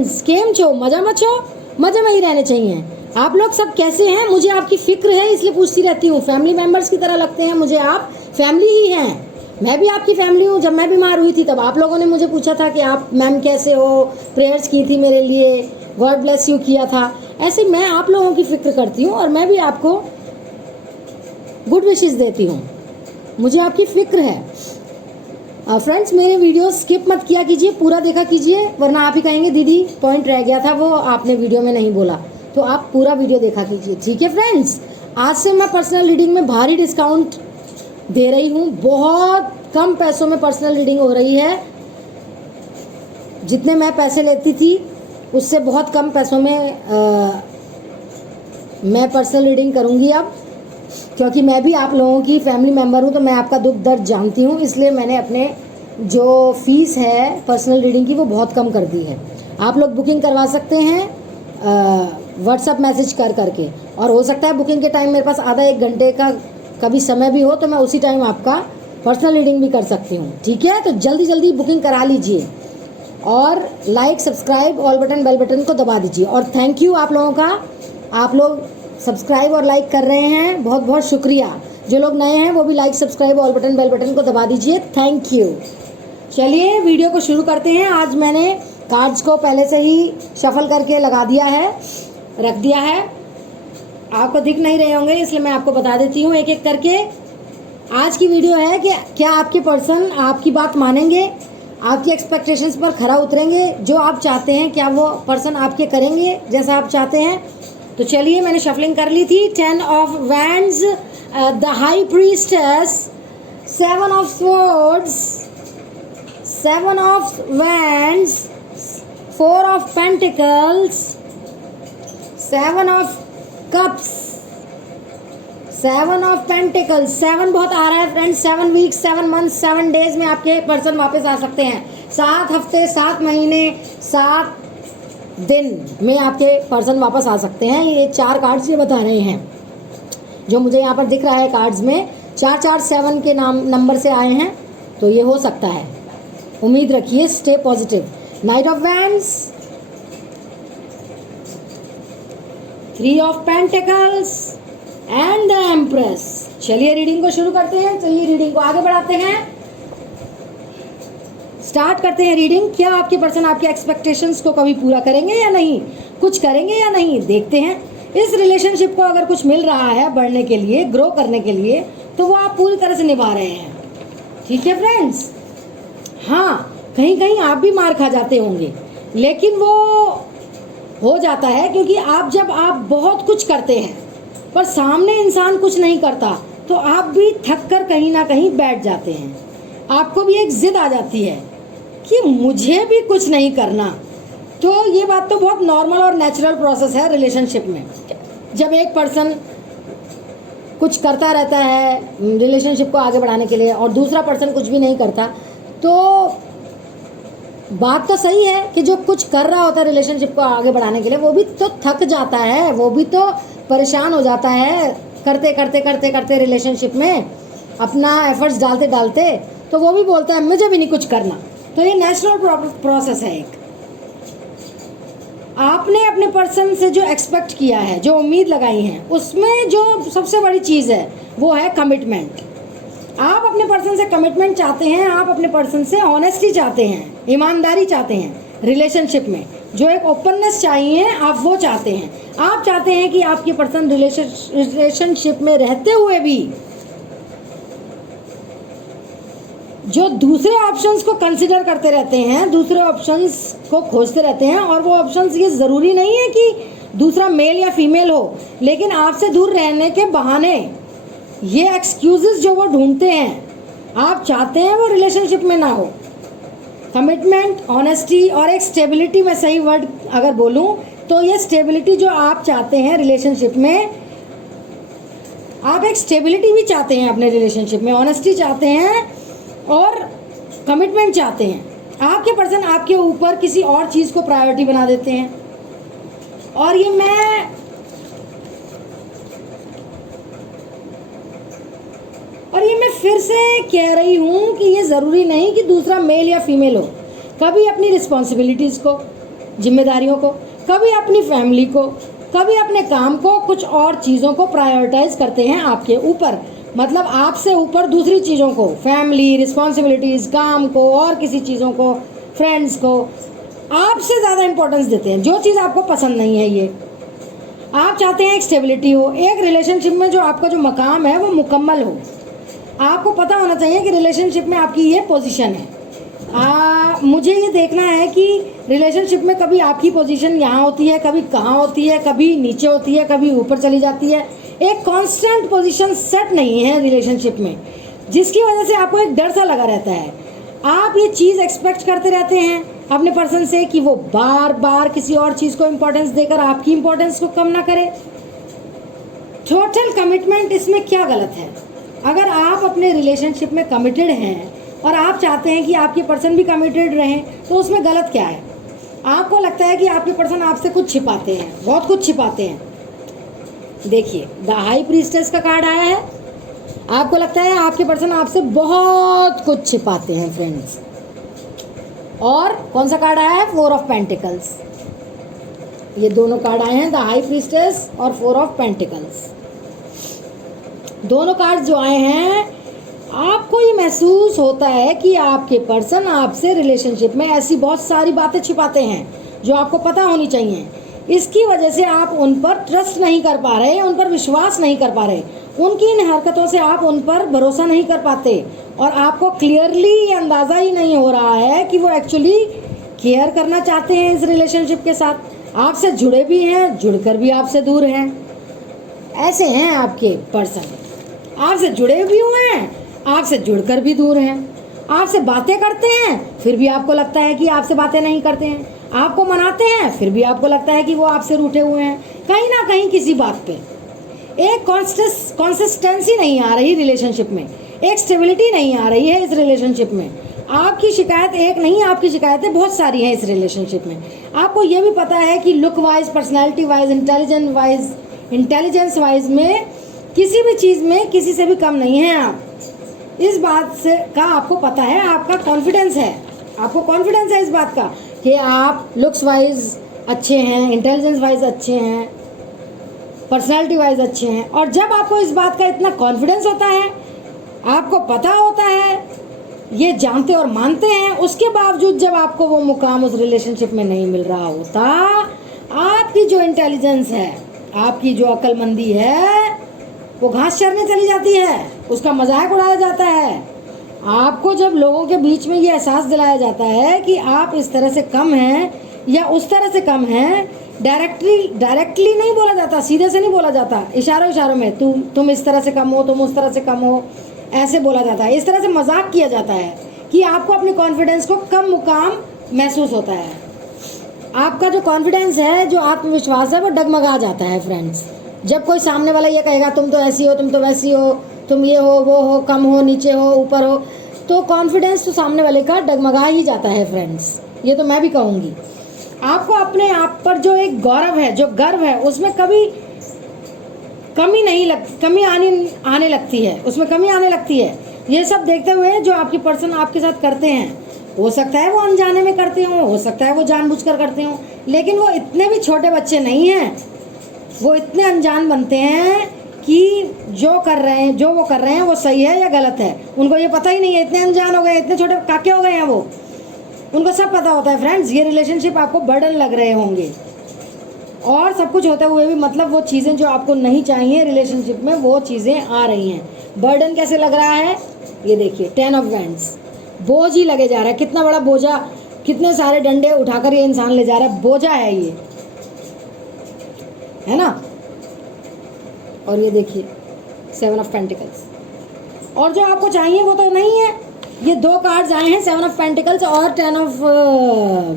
Friends, केम छो? मजा मत छो? मजे में ही रहने चाहिए। आप लोग सब कैसे हैं? मुझे आपकी फिक्र है, इसलिए पूछती रहती हूँ। फैमिली मेंबर्स की तरह लगते हैं मुझे, आप फैमिली ही हैं। मैं भी आपकी फैमिली हूँ। जब मैं बीमार हुई थी तब आप लोगों ने मुझे पूछा था कि आप मैम कैसे हो, प्रेयर्स की थी मेरे लिए, गॉड ब्लेस यू किया था। ऐसे मैं आप लोगों की फिक्र करती हूँ और मैं भी आपको गुड विशेस देती हूँ। मुझे आपकी फिक्र है। फ्रेंड्स, मेरे वीडियो स्किप मत किया कीजिए, पूरा देखा कीजिए, वरना आप ही कहेंगे दीदी पॉइंट रह गया था, वो आपने वीडियो में नहीं बोला। तो आप पूरा वीडियो देखा कीजिए, ठीक है फ्रेंड्स। आज से मैं पर्सनल रीडिंग में भारी डिस्काउंट दे रही हूँ। बहुत कम पैसों में पर्सनल रीडिंग हो रही है। जितने मैं पैसे लेती थी उससे बहुत कम पैसों में मैं पर्सनल रीडिंग करूँगी अब, क्योंकि मैं भी आप लोगों की फैमिली मेम्बर हूँ, तो मैं आपका दुख दर्द जानती हूँ। इसलिए मैंने अपने जो फीस है पर्सनल रीडिंग की वो बहुत कम कर दी है। आप लोग बुकिंग करवा सकते हैं व्हाट्सअप मैसेज कर करके, और हो सकता है बुकिंग के टाइम मेरे पास आधा एक घंटे का कभी समय भी हो तो मैं उसी टाइम आपका पर्सनल रीडिंग भी कर सकती हूँ, ठीक है। तो जल्दी जल्दी बुकिंग करा लीजिए और like, subscribe, all button, bell button को दबा दीजिए। और थैंक यू आप लोगों का, आप लोग सब्सक्राइब और लाइक कर रहे हैं, बहुत बहुत शुक्रिया। जो लोग नए हैं वो भी like, subscribe, all button, bell button को दबा दीजिए। Thank you. चलिए वीडियो को शुरू करते हैं। आज मैंने कार्ड्स को पहले से ही शफल करके लगा दिया है, रख दिया है। आपको दिख नहीं रहे होंगे इसलिए मैं आपको बता देती हूँ एक एक करके। आज की वीडियो है कि क्या आपके पर्सन आपकी बात मानेंगे, आपकी एक्सपेक्टेशंस पर खरा उतरेंगे, जो आप चाहते हैं क्या वो पर्सन आपके करेंगे जैसा आप चाहते हैं। तो चलिए, मैंने शफलिंग कर ली थी। 10 of wands, the high priestess, 7 of swords, 7 of wands, 4 of pentacles, 7 of cups, 7 of pentacles. 7 बहुत आ रहा है फ्रेंड्स। 7 वीक्स, 7 मंथ्स, 7 डेज में आपके पर्सन वापस आ सकते हैं। 7 हफ्ते, 7 महीने, 7 दिन में आपके पर्सन वापस आ सकते हैं। ये 4 कार्ड्स ये बता रहे हैं जो मुझे यहाँ पर दिख रहा है। कार्ड्स में 447 के नंबर से आए हैं, तो ये हो सकता है। उम्मीद रखिए, stay positive. Night of wands, 3 of pentacles and the empress. चलिए रीडिंग को शुरू करते हैं। चलिए रीडिंग को आगे बढ़ाते हैं, स्टार्ट करते हैं रीडिंग। क्या आपके पर्सन आपके एक्सपेक्टेशंस को कभी पूरा करेंगे या नहीं, कुछ करेंगे या नहीं, देखते हैं। इस रिलेशनशिप को अगर कुछ मिल रहा है बढ़ने के लिए, ग्रो करने के लिए, तो वो आप पूरी तरह से निभा रहे हैं, ठीक है फ्रेंड्स। हाँ, कहीं कहीं आप भी मार खा जाते होंगे, लेकिन वो हो जाता है क्योंकि जब आप बहुत कुछ करते हैं पर सामने इंसान कुछ नहीं करता, तो आप भी थक कर कहीं ना कहीं बैठ जाते हैं। आपको भी एक जिद आ जाती है कि मुझे भी कुछ नहीं करना। तो ये बात तो बहुत नॉर्मल और नेचुरल प्रोसेस है रिलेशनशिप में। जब एक पर्सन कुछ करता रहता है रिलेशनशिप को आगे बढ़ाने के लिए और दूसरा पर्सन कुछ भी नहीं करता, तो बात तो सही है कि जो कुछ कर रहा होता है रिलेशनशिप को आगे बढ़ाने के लिए वो भी तो थक जाता है, वो भी तो परेशान हो जाता है करते करते करते करते रिलेशनशिप में अपना एफर्ट्स डालते डालते। तो वो भी बोलता है मुझे भी नहीं कुछ करना। तो ये नेचुरल प्रोसेस है एक। आपने अपने पर्सन से जो एक्सपेक्ट किया है, जो उम्मीद लगाई है, उसमें जो सबसे बड़ी चीज़ है वो है कमिटमेंट। आप अपने पर्सन से कमिटमेंट चाहते हैं, आप अपने पर्सन से ऑनेस्टी चाहते हैं, ईमानदारी चाहते हैं रिलेशनशिप में। जो एक ओपननेस चाहिए आप वो चाहते हैं। आप चाहते हैं कि आपके पर्सन रिलेशनशिप में रहते हुए भी जो दूसरे ऑप्शंस को कंसिडर करते रहते हैं, दूसरे ऑप्शंस को खोजते रहते हैं, और वो ऑप्शंस ये ज़रूरी नहीं है कि दूसरा मेल या फीमेल हो, लेकिन आपसे दूर रहने के बहाने, ये एक्सक्यूजेस जो वो ढूंढते हैं, आप चाहते हैं वो रिलेशनशिप में ना हो। कमिटमेंट, ऑनेस्टी और एक स्टेबिलिटी, मैं सही वर्ड अगर बोलूं तो ये स्टेबिलिटी जो आप चाहते हैं रिलेशनशिप में, आप एक स्टेबिलिटी भी चाहते हैं अपने रिलेशनशिप में, ऑनेस्टी चाहते हैं और कमिटमेंट चाहते हैं। आपके पर्सन आपके ऊपर किसी और चीज़ को प्रायोरिटी बना देते हैं। और ये मैं फिर से कह रही हूँ कि ये ज़रूरी नहीं कि दूसरा मेल या फीमेल हो। कभी अपनी रिस्पॉन्सिबिलिटीज़ को जिम्मेदारियों को, कभी अपनी फैमिली को, कभी अपने काम को, कुछ और चीज़ों को प्रायोरिटाइज करते हैं आपके ऊपर। मतलब आपसे ऊपर दूसरी चीज़ों को, फैमिली, रिस्पॉन्सिबिलिटीज़, काम को और किसी चीज़ों को, फ्रेंड्स को आपसे ज़्यादा इंपॉर्टेंस देते हैं। जो चीज़ आपको पसंद नहीं है, ये आप चाहते हैं एक स्टेबिलिटी हो, एक रिलेशनशिप में जो आपका जो मकाम है वो मुकम्मल हो। आपको पता होना चाहिए कि रिलेशनशिप में आपकी ये पोजीशन है। मुझे ये देखना है कि रिलेशनशिप में कभी आपकी पोजीशन यहाँ होती है, कभी कहाँ होती है, कभी नीचे होती है, कभी ऊपर चली जाती है। एक कांस्टेंट पोजीशन सेट नहीं है रिलेशनशिप में, जिसकी वजह से आपको एक डर सा लगा रहता है। आप ये चीज़ एक्सपेक्ट करते रहते हैं अपने पर्सन से कि वो बार बार किसी और चीज़ को इम्पोर्टेंस देकर आपकी इम्पोर्टेंस को कम ना करे। टोटल कमिटमेंट, इसमें क्या गलत है? अगर आप अपने रिलेशनशिप में कमिटेड हैं और आप चाहते हैं कि आपके पर्सन भी कमिटेड रहें, तो उसमें गलत क्या है? आपको लगता है कि आपके पर्सन आपसे कुछ छिपाते हैं, बहुत कुछ छिपाते हैं। देखिए, द हाई प्रीस्टेस का कार्ड आया है। आपको लगता है आपके पर्सन आपसे बहुत कुछ छिपाते हैं फ्रेंड्स। और कौन सा कार्ड आया है? 4 ऑफ पेंटिकल्स। ये दोनों कार्ड आए हैं, द हाई प्रीस्टेस और 4 ऑफ पेंटिकल्स। दोनों कार्ड जो आए हैं, आपको ये महसूस होता है कि आपके पर्सन आपसे रिलेशनशिप में ऐसी बहुत सारी बातें छिपाते हैं जो आपको पता होनी चाहिए। इसकी वजह से आप उन पर ट्रस्ट नहीं कर पा रहे, उन पर विश्वास नहीं कर पा रहे, उनकी इन हरकतों से आप उन पर भरोसा नहीं कर पाते और आपको क्लियरली ये अंदाज़ा ही नहीं हो रहा है कि वो एक्चुअली केयर करना चाहते हैं इस रिलेशनशिप के साथ। आपसे जुड़े भी हैं, जुड़कर भी आपसे दूर हैं। ऐसे हैं आपके पर्सन, आपसे जुड़े भी हुए हैं, आपसे जुड़कर भी दूर हैं। आपसे बातें करते हैं, फिर भी आपको लगता है कि आपसे बातें नहीं करते हैं। आपको मनाते हैं, फिर भी आपको लगता है कि वो आपसे रूठे हुए हैं। कहीं ना कहीं किसी बात पे एक कंसिस्टेंसी नहीं आ रही रिलेशनशिप में, एक स्टेबिलिटी नहीं आ रही है इस रिलेशनशिप में। आपकी शिकायत एक नहीं, आपकी शिकायतें बहुत सारी हैं इस रिलेशनशिप में। आपको ये भी पता है कि look wise, personality wise, intelligence wise में किसी भी चीज़ में किसी से भी कम नहीं है आप। इस बात से का आपको पता है, आपका कॉन्फिडेंस है, आपको कॉन्फिडेंस है इस बात का कि आप लुक्स वाइज अच्छे हैं, इंटेलिजेंस वाइज अच्छे हैं, पर्सनालिटी वाइज अच्छे हैं। और जब आपको इस बात का इतना कॉन्फिडेंस होता है, आपको पता होता है, ये जानते और मानते हैं, उसके बावजूद जब आपको वो मुकाम उस रिलेशनशिप में नहीं मिल रहा होता, आपकी जो इंटेलिजेंस है, आपकी जो अक्लमंदी है, वो घास चरने चली जाती है, उसका मजाक उड़ाया जाता है। आपको जब लोगों के बीच में ये एहसास दिलाया जाता है कि आप इस तरह से कम हैं या उस तरह से कम हैं, डायरेक्टली नहीं बोला जाता, सीधे से नहीं बोला जाता, इशारों में तुम इस तरह से कम हो, तुम उस तरह से कम हो, ऐसे बोला जाता है। इस तरह से मजाक किया जाता है कि आपको अपनी कॉन्फिडेंस को कम मुकाम महसूस होता है। आपका जो कॉन्फिडेंस है, जो आत्मविश्वास है, वो डगमगा जाता है फ्रेंड्स। जब कोई सामने वाला ये कहेगा तुम तो ऐसी हो, तुम तो वैसी हो, तुम ये हो, वो हो, कम हो, नीचे हो, ऊपर हो, तो कॉन्फिडेंस तो सामने वाले का डगमगा ही जाता है फ्रेंड्स। ये तो मैं भी कहूँगी। आपको अपने आप पर जो एक गौरव है, जो गर्व है, उसमें कभी कमी आने लगती है, उसमें कमी आने लगती है। ये सब देखते हुए जो आपके पर्सन आपके साथ करते हैं, हो सकता है वो अनजाने में करते हो सकता है वो जानबूझकर करते हो, लेकिन वो इतने भी छोटे बच्चे नहीं हैं, वो इतने अनजान बनते हैं कि जो वो कर रहे हैं वो सही है या गलत है, उनको ये पता ही नहीं है। इतने अनजान हो गए, इतने छोटे काके हो गए हैं वो, उनको सब पता होता है फ्रेंड्स। ये रिलेशनशिप आपको बर्डन लग रहे होंगे और सब कुछ होते हुए भी, मतलब वो चीज़ें जो आपको नहीं चाहिए रिलेशनशिप में, वो चीज़ें आ रही हैं। बर्डन कैसे लग रहा है, ये देखिए, 10 ऑफ वैंड्स, बोझ ही लगे जा रहा है। कितना बड़ा बोझा, कितने सारे डंडे उठाकर ये इंसान ले जा रहा है, बोझा है ये, है ना। और ये देखिए 7 ऑफ पेंटिकल्स, और जो आपको चाहिए वो तो नहीं है। ये 2 कार्ड्स आए हैं, 7 ऑफ पेंटिकल्स और 10 ऑफ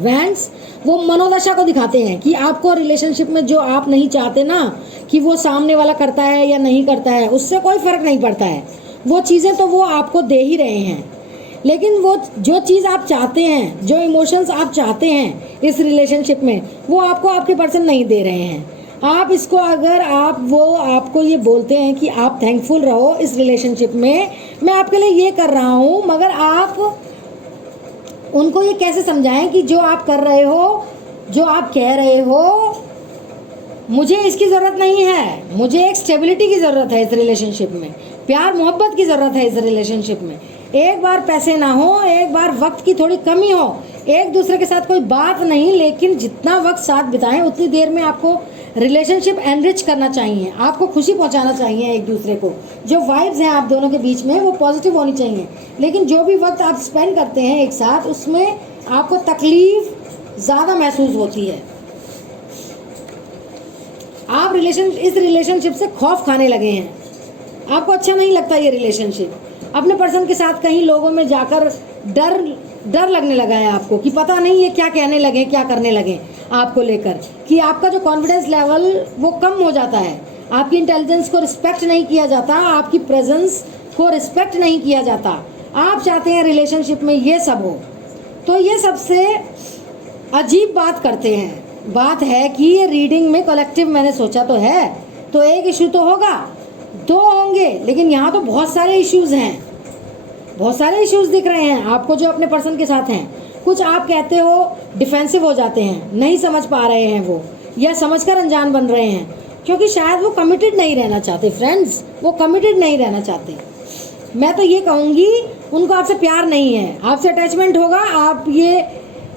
वैंड्स। वो मनोदशा को दिखाते हैं कि आपको रिलेशनशिप में जो आप नहीं चाहते ना, कि वो सामने वाला करता है या नहीं करता है, उससे कोई फ़र्क नहीं पड़ता है। वो चीज़ें तो वो आपको दे ही रहे हैं, लेकिन वो जो चीज़ आप चाहते हैं, जो इमोशंस आप चाहते हैं इस रिलेशनशिप में, वो आपको आपके पर्सन नहीं दे रहे हैं। आप इसको, अगर आपको ये बोलते हैं कि आप थैंकफुल रहो इस रिलेशनशिप में, मैं आपके लिए ये कर रहा हूँ, मगर आप उनको ये कैसे समझाएं कि जो आप कर रहे हो जो आप कह रहे हो मुझे इसकी ज़रूरत नहीं है, मुझे एक स्टेबिलिटी की ज़रूरत है इस रिलेशनशिप में, प्यार मोहब्बत की ज़रूरत है इस रिलेशनशिप में। एक बार पैसे ना हो, एक बार वक्त की थोड़ी कमी हो, एक दूसरे के साथ कोई बात नहीं, लेकिन जितना वक्त साथ बिताएं उतनी देर में आपको रिलेशनशिप एनरिच करना चाहिए, आपको खुशी पहुंचाना चाहिए एक दूसरे को। जो वाइब्स हैं आप दोनों के बीच में वो पॉजिटिव होनी चाहिए, लेकिन जो भी वक्त आप स्पेंड करते हैं एक साथ उसमें आपको तकलीफ ज़्यादा महसूस होती है। आप इस रिलेशनशिप से खौफ खाने लगे हैं, आपको अच्छा नहीं लगता ये रिलेशनशिप। अपने पर्सन के साथ कहीं लोगों में जाकर डर लगने लगा है आपको कि पता नहीं ये क्या कहने लगे, क्या करने लगे आपको लेकर, कि आपका जो कॉन्फिडेंस लेवल वो कम हो जाता है, आपकी इंटेलिजेंस को रिस्पेक्ट नहीं किया जाता, आपकी प्रेजेंस को रिस्पेक्ट नहीं किया जाता। आप चाहते हैं रिलेशनशिप में ये सब हो, तो ये सबसे अजीब बात करते हैं। बात है कि ये रीडिंग में कलेक्टिव मैंने सोचा तो है, तो एक इशू तो होगा, दो होंगे, लेकिन यहाँ तो बहुत सारे इश्यूज हैं, बहुत सारे इश्यूज दिख रहे हैं आपको जो अपने पर्सन के साथ हैं। कुछ आप कहते हो डिफेंसिव हो जाते हैं, नहीं समझ पा रहे हैं वो, या समझकर अनजान बन रहे हैं, क्योंकि शायद वो कमिटेड नहीं रहना चाहते। फ्रेंड्स, वो कमिटेड नहीं रहना चाहते। मैं तो ये कहूँगी उनको आपसे प्यार नहीं है, आपसे अटैचमेंट होगा, आप ये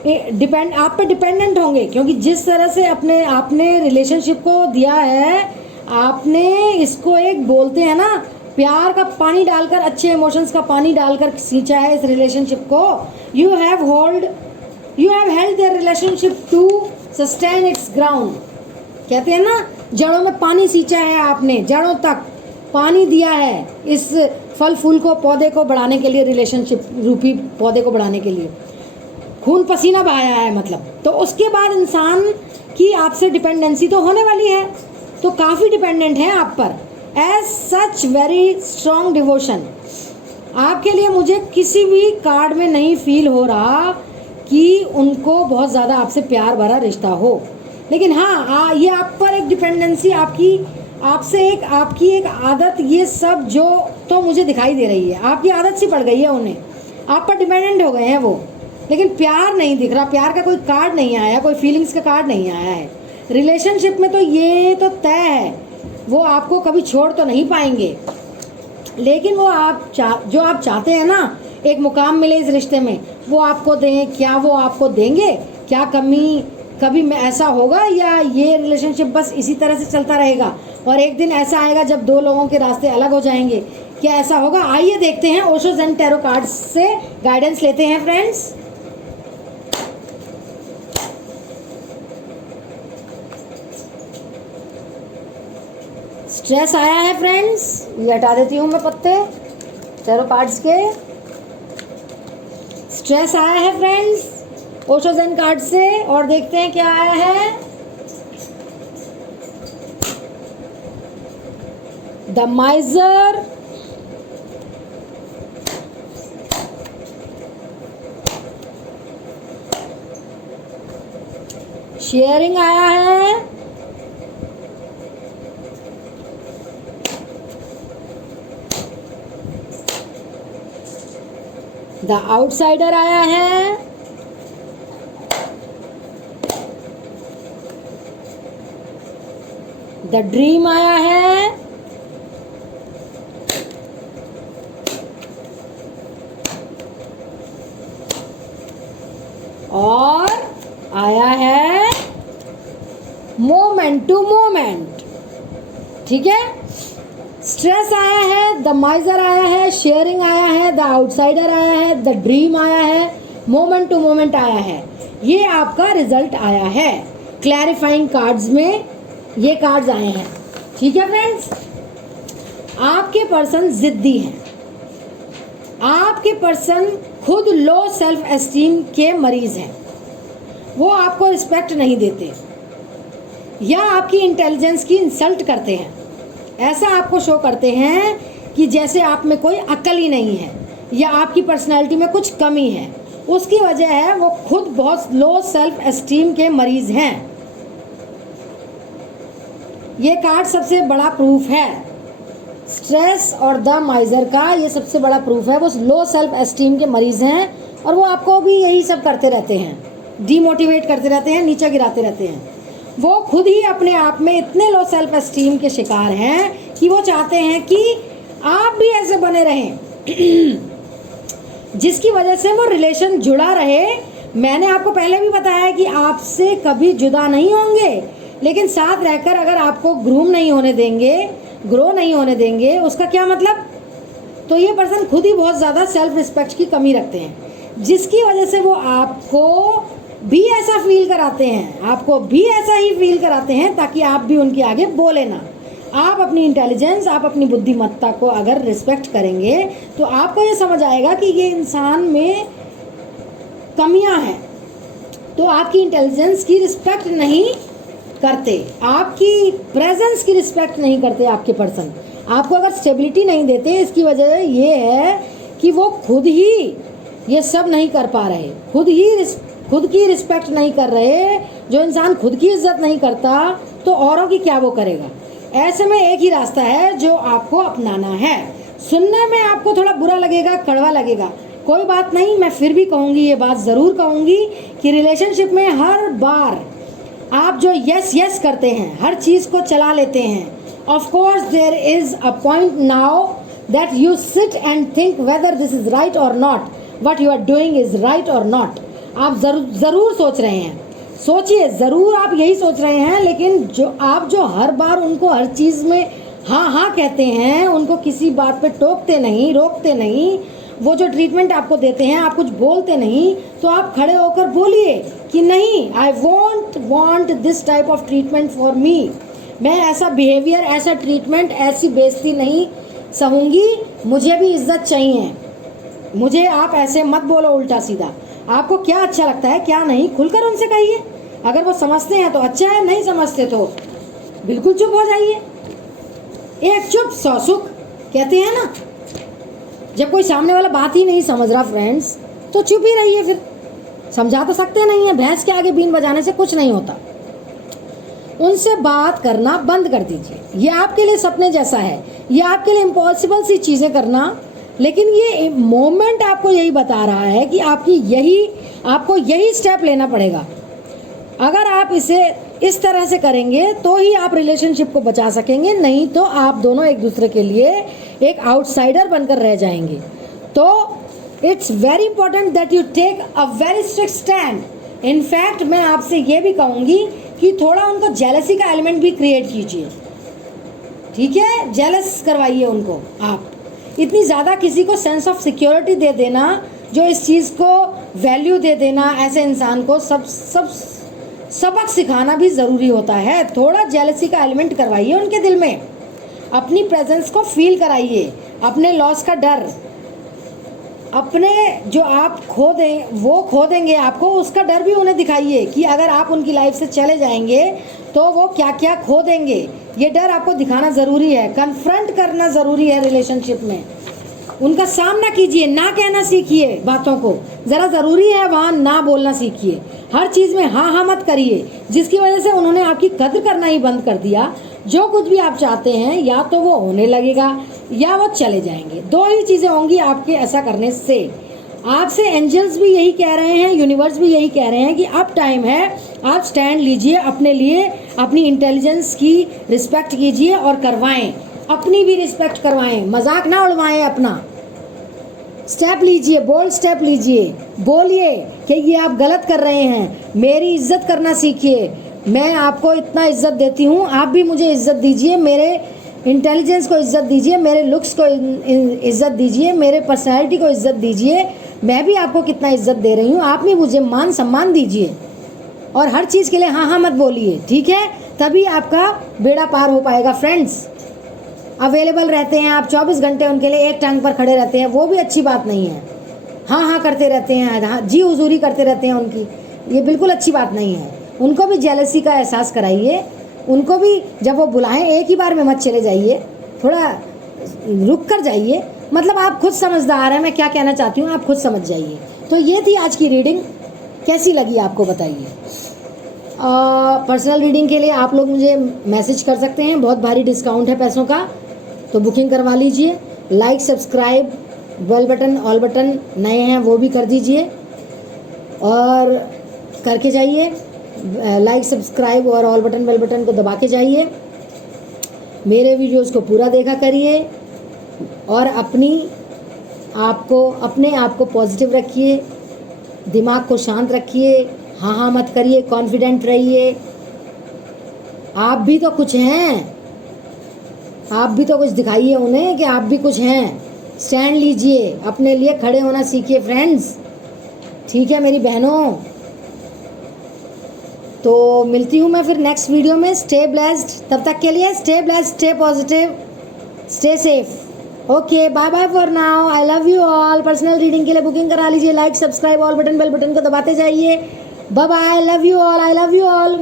आप पे डिपेंडेंट होंगे, क्योंकि जिस तरह से आपने रिलेशनशिप को दिया है, आपने इसको एक बोलते हैं ना प्यार का पानी डालकर, अच्छे इमोशंस का पानी डालकर सींचा है इस रिलेशनशिप को। You have held their relationship to sustain its ground. कहते हैं ना जड़ों में पानी सींचा है आपने, जड़ों तक पानी दिया है इस फल फूल को, पौधे को बढ़ाने के लिए, रिलेशनशिप रूपी पौधे को बढ़ाने के लिए खून पसीना बहाया है मतलब। तो उसके बाद इंसान की आपसे डिपेंडेंसी तो होने वाली है, तो काफ़ी डिपेंडेंट है आप पर। As such very strong devotion आपके लिए मुझे किसी भी कार्ड में नहीं फील हो रहा कि उनको बहुत ज़्यादा आपसे प्यार भरा रिश्ता हो, लेकिन हाँ ये आप पर एक डिपेंडेंसी, आपकी एक आदत, ये सब जो तो मुझे दिखाई दे रही है, आपकी आदत सी पड़ गई है उन्हें, आप पर डिपेंडेंट हो गए हैं वो, लेकिन प्यार नहीं दिख रहा, प्यार का कोई कार्ड नहीं आया, कोई फीलिंग्स का कार्ड नहीं आया है रिलेशनशिप में। तो ये तो तय है वो आपको कभी छोड़ तो नहीं पाएंगे, लेकिन वो जो आप चाहते हैं ना एक मुकाम मिले इस रिश्ते में, वो आपको दें, क्या वो आपको देंगे? क्या कभी में ऐसा होगा, या ये रिलेशनशिप बस इसी तरह से चलता रहेगा और एक दिन ऐसा आएगा जब दो लोगों के रास्ते अलग हो जाएंगे? क्या ऐसा होगा? आइए देखते हैं, ओशो ज़ेन टैरो कार्ड्स से गाइडेंस लेते हैं फ्रेंड्स। स्ट्रेस आया है फ्रेंड्स, ये हटा देती हूँ मैं पत्ते टैरो कार्ड्स के। स्ट्रेस आया है फ्रेंड्स ओशो ज़ेन कार्ड से, और देखते हैं क्या आया है। द माइजर, शेयरिंग आया है, द आउटसाइडर आया है, द ड्रीम आया है, और आया है मोमेंट टू मोमेंट। ठीक है, स्ट्रेस आया है, द माइजर आया है, शेयरिंग आया है, द आउटसाइडर आया है, द ड्रीम आया है, मोमेंट टू मोमेंट आया है। ये आपका रिजल्ट आया है क्लैरिफाइंग कार्ड्स में, ये कार्ड्स आए हैं। ठीक है फ्रेंड्स, आपके पर्सन जिद्दी हैं, आपके पर्सन खुद लो सेल्फ एस्टीम के मरीज हैं, वो आपको रिस्पेक्ट नहीं देते या आपकी इंटेलिजेंस की इंसल्ट करते हैं। ऐसा आपको शो करते हैं कि जैसे आप में कोई अक्ल ही नहीं है या आपकी पर्सनैलिटी में कुछ कमी है। उसकी वजह है वो खुद बहुत लो सेल्फ एस्टीम के मरीज हैं। ये कार्ड सबसे बड़ा प्रूफ है, स्ट्रेस और द माइजर का ये सबसे बड़ा प्रूफ है। वो लो सेल्फ एस्टीम के मरीज हैं और वो आपको भी यही सब करते रहते हैं। डीमोटिवेट करते रहते हैं, नीचे गिराते रहते हैं। वो खुद ही अपने आप में इतने लो सेल्फ एस्टीम के शिकार हैं कि वो चाहते हैं कि आप भी ऐसे बने रहें जिसकी वजह से वो रिलेशन जुड़ा रहे। मैंने आपको पहले भी बताया कि आपसे कभी जुदा नहीं होंगे, लेकिन साथ रहकर अगर आपको ग्रूम नहीं होने देंगे, ग्रो नहीं होने देंगे, उसका क्या मतलब? तो ये पर्सन खुद ही बहुत ज़्यादा सेल्फ रिस्पेक्ट की कमी रखते हैं, जिसकी वजह से वो आपको भी ऐसा फील कराते हैं, आपको भी ऐसा ही फील कराते हैं ताकि आप भी उनके आगे बोले ना। आप अपनी इंटेलिजेंस, आप अपनी बुद्धिमत्ता को अगर रिस्पेक्ट करेंगे तो आपको ये समझ आएगा कि ये इंसान में कमियां हैं, तो आपकी इंटेलिजेंस की रिस्पेक्ट नहीं करते, आपकी प्रेजेंस की रिस्पेक्ट नहीं करते। आपके पर्सन आपको अगर स्टेबिलिटी नहीं देते, इसकी वजह ये है कि वो खुद ही ये सब नहीं कर पा रहे, खुद की रिस्पेक्ट नहीं कर रहे। जो इंसान खुद की इज्जत नहीं करता तो औरों की क्या वो करेगा। ऐसे में एक ही रास्ता है जो आपको अपनाना है। सुनने में आपको थोड़ा बुरा लगेगा, कड़वा लगेगा, कोई बात नहीं, मैं फिर भी कहूँगी, ये बात ज़रूर कहूँगी कि रिलेशनशिप में हर बार आप जो यस यस करते हैं, हर चीज़ को चला लेते हैं, of course there is a point now that you sit and think whether this is right और not, what you are doing is right और नॉट। आप ज़रूर सोच रहे हैं, सोचिए ज़रूर, आप यही सोच रहे हैं, लेकिन जो हर बार उनको हर चीज़ में हाँ हाँ कहते हैं, उनको किसी बात पे टोकते नहीं, रोकते नहीं, वो जो ट्रीटमेंट आपको देते हैं, आप कुछ बोलते नहीं, तो आप खड़े होकर बोलिए कि नहीं, I want want this type of treatment for me. मैं ऐसा बिहेवियर, ऐसा ट्रीटमेंट, ऐसी बेइज्जती नहीं सहूँगी, मुझे भी इज्जत चाहिए, मुझे आप ऐसे मत बोलो उल्टा सीधा। आपको क्या अच्छा लगता है, क्या नहीं, खुलकर उनसे कहिए। अगर वो समझते हैं तो अच्छा है, नहीं समझते तो बिल्कुल चुप हो जाइए। एक चुप सौ सुख कहते हैं ना। जब कोई सामने वाला बात ही नहीं समझ रहा फ्रेंड्स, तो चुप ही रहिए। फिर समझा तो सकते नहीं है, भैंस के आगे बीन बजाने से कुछ नहीं होता। उनसे बात करना बंद कर दीजिए। ये आपके लिए सपने जैसा है, ये आपके लिए इम्पॉसिबल सी चीज़ें करना, लेकिन ये मोमेंट आपको यही बता रहा है कि आपको यही स्टेप लेना पड़ेगा। अगर आप इसे इस तरह से करेंगे तो ही आप रिलेशनशिप को बचा सकेंगे, नहीं तो आप दोनों एक दूसरे के लिए एक आउटसाइडर बनकर रह जाएंगे। तो it's very important that you take a very strict stand. In fact मैं आपसे ये भी कहूँगी कि थोड़ा उनको जेलसी का एलिमेंट भी क्रिएट कीजिए, ठीक है, जेलस करवाइए उनको। आप इतनी ज़्यादा किसी को सेंस ऑफ सिक्योरिटी दे देना, जो इस चीज़ को वैल्यू दे देना, ऐसे इंसान को सबक सिखाना भी ज़रूरी होता है। थोड़ा जेलसी का एलिमेंट करवाइए उनके दिल में, अपनी प्रेजेंस को फील कराइए, अपने लॉस का डर, अपने जो आप खो देंगे आपको, उसका डर भी उन्हें दिखाइए कि अगर आप उनकी लाइफ से चले जाएंगे तो वो क्या क्या खो देंगे। ये डर आपको दिखाना ज़रूरी है, कन्फ्रंट करना ज़रूरी है रिलेशनशिप में। उनका सामना कीजिए, ना कहना सीखिए बातों को, ज़रा ज़रूरी है वहाँ ना बोलना सीखिए। हर चीज़ में हाँ हाँ मत करिए, जिसकी वजह से उन्होंने आपकी कद्र करना ही बंद कर दिया। जो कुछ भी आप चाहते हैं या तो वो होने लगेगा या वो चले जाएंगे, दो ही चीज़ें होंगी आपके ऐसा करने से। आपसे एंजल्स भी यही कह रहे हैं, यूनिवर्स भी यही कह रहे हैं कि अब टाइम है, आप स्टैंड लीजिए अपने लिए, अपनी इंटेलिजेंस की रिस्पेक्ट कीजिए और करवाएं, अपनी भी रिस्पेक्ट करवाएं, मजाक ना उड़वाएं अपना। स्टेप लीजिए, बोल्ड स्टेप लीजिए, बोलिए कि ये आप गलत कर रहे हैं, मेरी इज्जत करना सीखिए, मैं आपको इतना इज्जत देती हूँ, आप भी मुझे इज्जत दीजिए, मेरे इंटेलिजेंस को इज्जत दीजिए, मेरे लुक्स को इज्जत दीजिए, मेरे पर्सनैलिटी को इज्जत दीजिए, मैं भी आपको कितना इज्जत दे रही हूँ, आप भी मुझे मान सम्मान दीजिए। और हर चीज़ के लिए हाँ हाँ मत बोलिए, ठीक है, तभी आपका बेड़ा पार हो पाएगा। फ्रेंड्स अवेलेबल रहते हैं आप 24 घंटे उनके लिए, एक टांग पर खड़े रहते हैं, वो भी अच्छी बात नहीं है। हाँ हाँ करते रहते हैं, हाँ जी हुजूरी करते रहते हैं उनकी, ये बिल्कुल अच्छी बात नहीं है। उनको भी जेलसी का एहसास कराइए, उनको भी जब वो बुलाएं एक ही बार में मत चले जाइए, थोड़ा रुक कर जाइए। मतलब आप खुद समझदार हैं, मैं क्या कहना चाहती हूँ आप खुद समझ जाइए। तो ये थी आज की रीडिंग, कैसी लगी आपको बताइए। पर्सनल रीडिंग के लिए आप लोग मुझे मैसेज कर सकते हैं, बहुत भारी डिस्काउंट है पैसों का, तो बुकिंग करवा लीजिए। Like, subscribe, bell button, all button नए हैं वो भी कर दीजिए, और करके जाइए, लाइक सब्सक्राइब और ऑल बटन बेल बटन को दबा के जाइए, मेरे वीडियोस को पूरा देखा करिए और अपने आप को पॉजिटिव रखिए, दिमाग को शांत रखिए, हाँ मत करिए, कॉन्फिडेंट रहिए। आप भी तो कुछ हैं, आप भी तो कुछ दिखाइए उन्हें कि आप भी कुछ हैं। स्टैंड लीजिए, अपने लिए खड़े होना सीखिए फ्रेंड्स, ठीक है मेरी बहनों। तो मिलती हूँ मैं फिर नेक्स्ट वीडियो में। स्टे ब्लेस्ड, तब तक के लिए stay blessed, stay positive, stay safe. Okay, bye bye for now, I love you all. Personal reading के लिए बुकिंग करा लीजिए, like subscribe all button bell button को दबाते जाइए। Bye bye, love you all, I love you all.